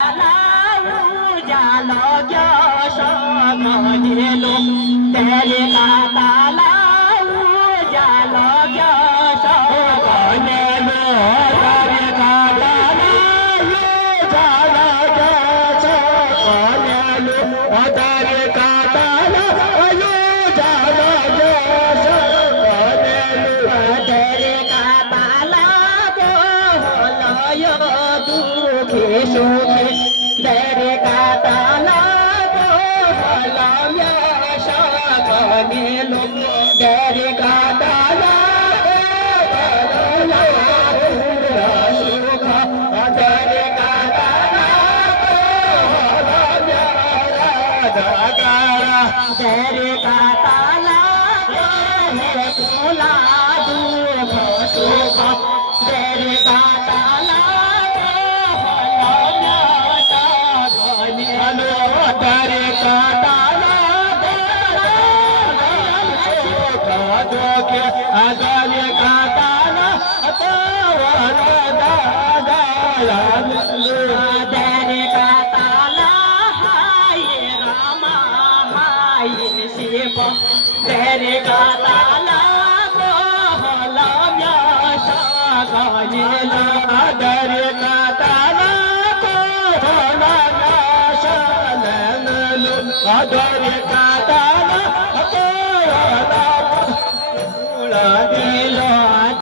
उजालो गेलो तेरे काताला उजालो गेलो तेरे काताला उजालो गेलो तेरे काताला उजालो गेलो तेरे काताला बोलो यो दुखे सुखे तेरे काताला बोलो यो शगनेलो तेरे काताला बोलो यो सुख तेरे काताला बोलो यो राधा तेरे काताला बोला दुख सुख तेरे काताला तेरे काताला तेरे काताला तेरे काताला हाय रामा हाय शिव तेरे काताला बोला गनेला तेरे काताला बोला तेरे काताला बोला